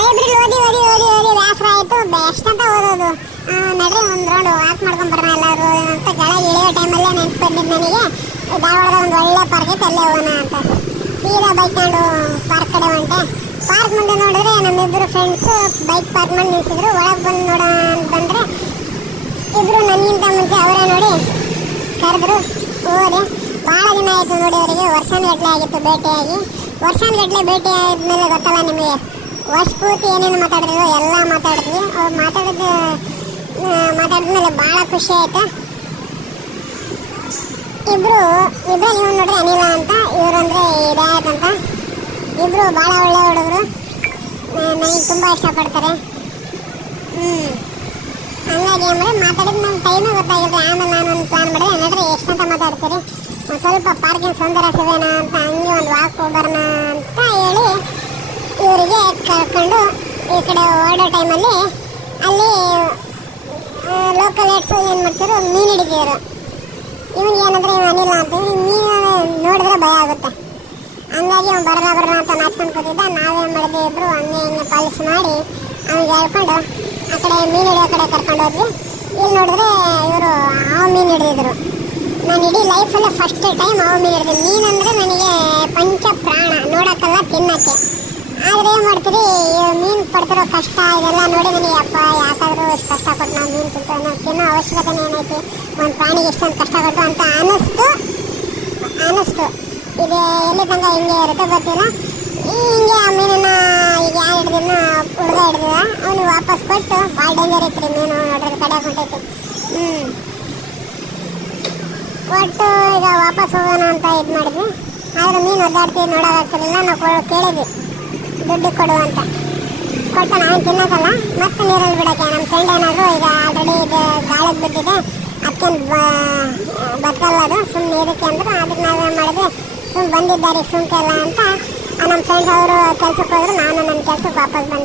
Library ಓದಿ ಓದಿ ಓದಿ ಓದಿ ವ್ಯಾಸರ ಆಯಿತು. ಬೆಸ್ಟ್ ಅಂತ ಓದೋದು. ನಡ್ರಿ ಒಂದು ರೌಂಡ್ ವಾಕ್ ಮಾಡ್ಕೊಂಡು ಬರೋಣ ಎಲ್ಲರೂ ಅಂತ ಕೆಳಗೆ ಇಳಿಯೋ ಟೈಮಲ್ಲೇ ನೆನಪು ಬಂದಿದ್ದು ನನಗೆ. ಧಾರವಾಡದ ಒಂದು ಒಳ್ಳೆ ಪಾರ್ಕ್ ಐತೆ, ಅಲ್ಲೇ ಹೋಗೋಣ ಅಂತ ಸೀದಾ ಬೈಕ್ ತಗೊಂಡು ಪಾರ್ಕ್ ಕಡೆ ಹೊಂಟೆ. ಪಾರ್ಕ್ ಮುಂದೆ ನೋಡಿದ್ರೆ ನಮ್ಮಿಬ್ಬರು ಫ್ರೆಂಡ್ಸು ಬೈಕ್ ಪಾರ್ಕ್ ಮಾಡಿ ನಿಲ್ಸಿದ್ರು. ಒಳಗೆ ಬಂದು ನೋಡೋಣ ಅಂತ ಬಂದರೆ ಇಬ್ಬರು ನನಗಿಂತ ಮುಂಚೆ ಅವರೇ ನೋಡಿ ಕರೆದ್ರು. ಹೋದೆ. ಭಾಳ ದಿನ ಆಯಿತು ನೋಡಿ ಅವರಿಗೆ. ವರ್ಷಾನುಗಟ್ಟಲೆ ಆಗಿತ್ತು ಭೇಟಿಯಾಗಿ. ವರ್ಷಾನುಗಟ್ಟಲೆ ಭೇಟಿ ಆದಮೇಲೆ ಗೊತ್ತಲ್ಲ ನಿಮಗೆ, ವರ್ಷ ಪೂರ್ತಿ ಏನೇನು ಮಾತಾಡಿದ್ರು ಎಲ್ಲ ಮಾತಾಡಿದ್ವಿ. ಅವ್ರು ಮಾತಾಡಿದ್ಮೇಲೆ ಭಾಳ ಖುಷಿ ಆಯಿತು. ಇಬ್ಬರು ನೀವು ನೋಡ್ರಿ ಅನಿಲ ಅಂತ, ಇವರು ಅಂದರೆ ಇದಾಯತ್ ಅಂತ. ಇಬ್ಬರು ಭಾಳ ಒಳ್ಳೆ ಹುಡುಗರು, ನನಗೆ ತುಂಬ ಇಷ್ಟಪಡ್ತಾರೆ. ಹಂಗಾಗಿ ಅಂದರೆ ಮಾತಾಡಿದ್ದು ನಮ್ಮ ಟೈಮೇ ಗೊತ್ತಾಗಿಲ್ಲ. ಆಮೇಲೆ ನಾನು ಒಂದು ಪ್ಲ್ಯಾನ್ ಮಾಡಿದೆ, ನೋಡ್ರಿ ಎಷ್ಟಂತ ಮಾತಾಡ್ತೀರಿ, ಒಂದು ಸ್ವಲ್ಪ ಪಾರ್ಕಿನ ಸೌಂದರ್ಯ ಸಿಗೋಣ ಅಂತ, ಹಂಗೆ ಒಂದು ವಾಕ್ ಹೋಗೋಣ ಅಂತ ಹೇಳಿ ಇವರಿಗೆ ಕರ್ಕೊಂಡು ಈ ಕಡೆ ಓಡೋ ಟೈಮಲ್ಲಿ ಅಲ್ಲಿ ಲೋಕಲ್ ಏಡ್ಸು ಏನು ಮಾಡ್ತಿದ್ರು, ಮೀನು ಹಿಡಿದಿದ್ರು. ಇವನಿಗೆ ಏನಂದರೆ ಇವ ಅನಿಲ್ಲ ಅಂತ, ಮೀನು ನೋಡಿದ್ರೆ ಭಯ ಆಗುತ್ತೆ. ಹಂಗಾಗಿ ಅವ್ನು ಬರೋಣ ಅಂತ ನಾಚ್ಕೊಂಡು ಕೂತಿದ್ದ. ನಾವೇನು ಮಾಡಿದ್ವಿ, ಇಬ್ಬರು ಹಂಗೆ ಪಾಲಿಸ್ ಮಾಡಿ ಅವ್ನಿಗೆ ಹೇಳ್ಕೊಂಡು ಆ ಕಡೆ ಮೀನು ಹಿಡಿಯೋ ಕಡೆ ಕರ್ಕೊಂಡು ಹೋದ್ವಿ. ಇಲ್ಲಿ ನೋಡಿದ್ರೆ ಇವರು ಹಾವು ಮೀನು ಹಿಡಿದಿದ್ರು. ನಾನು ಇಡೀ ಲೈಫಲ್ಲೇ ಫಸ್ಟ್ ಟೈಮ್ ಹಾವು ಮೀನು ಹಿಡಿದೆ. ಮೀನಂದರೆ ನನಗೆ ಪಂಚ ಪ್ರಾಣ, ನೋಡೋಕ್ಕಲ್ಲ ತಿನ್ನೋಕ್ಕೆ. ಆದರೆ ಏನು ಮಾಡ್ತೀರಿ, ಮೀನು ಪಡ್ತಿರೋ ಕಷ್ಟ ಇದೆಲ್ಲ ನೋಡಿ ನನಗೆ ಅಪ್ಪ ಯಾಕಾದರೂ ಇಷ್ಟು ಕಷ್ಟಪಟ್ಟು ನಾವು ಮೀನು ತಿನ್ನೋ ಅವಶ್ಯಕತೆ ಏನೈತಿ, ಒಂದು ಪ್ರಾಣಿಗೆ ಇಷ್ಟೊಂದು ಕಷ್ಟಪಟ್ಟು ಅಂತ ಅನ್ನಿಸ್ತು. ಇದು ಎಲ್ಲಿ ತನಕ ಹಿಂಗೆ ಇರುತ್ತೆ ಗೊತ್ತಿಲ್ಲ. ಹಿಂಗೆ ಆ ಮೀನನ್ನ ಈಗ ಯಾರು ಹಿಡಿದಿದ್ನ ಹುಡುಗ ಹಿಡಿದಿದ, ಅವನು ವಾಪಸ್ ಕೊಟ್ಟು ಭಾಳ ಡೇಂಜರ್ ಐತ್ರಿ ಮೀನು, ನೋಡ್ರಿ ಕಡೆ ಹೊಂಟೈತಿ. ಒಟ್ಟು ಈಗ ವಾಪಸ್ ಹೋಗೋಣ ಅಂತ ಇದು ಮಾಡಿದ್ವಿ. ಆದರೆ ಮೀನು ಒದ್ದಾಡ್ತೀವಿ, ನೋಡೋಕ್ಕಾಗ್ತಿರಲಿಲ್ಲ. ನಾವು ಕೇಳಿದ್ವಿ ದುಡ್ಡು ಕೊಡು ಅಂತ. ಕೊಟ್ಟು ನಾನು ತಿನ್ನೋಕ್ಕಲ್ಲ, ಮತ್ತೆ ನೀರಲ್ಲಿ ಬಿಡೋಕ್ಕೆ. ನಮ್ಮ ಫ್ರೆಂಡ್ ಏನಾದರೂ ಈಗ ಆಲ್ರೆಡಿ ಇದು ಗಾಳಿಗೆ ಬಿದ್ದಿದೆ, ಅದಕ್ಕೇನು ಬದುಕಲ್ಲ ಅದು, ಸುಮ್ಮನೆ ಇದಕ್ಕೆ ಅಂದರು. ಅದಕ್ಕೆ ನಾವೇನು ಮಾಡಿದ್ವಿ, ಸುಮ್ಮನೆ ಬಂದಿದ್ದಾರೆ ಸುಮ್ಕೆ ಎಲ್ಲ ಅಂತ. ನಮ್ಮ ಫ್ರೆಂಡ್ಸ್ ಅವರು ಕೆಲ್ಸಕ್ಕೆ ಹೋದ್ರು, ನಾನು ನನ್ನ ಕೆಲ್ಸಕ್ಕೆ ವಾಪಸ್ ಬಂದೆ.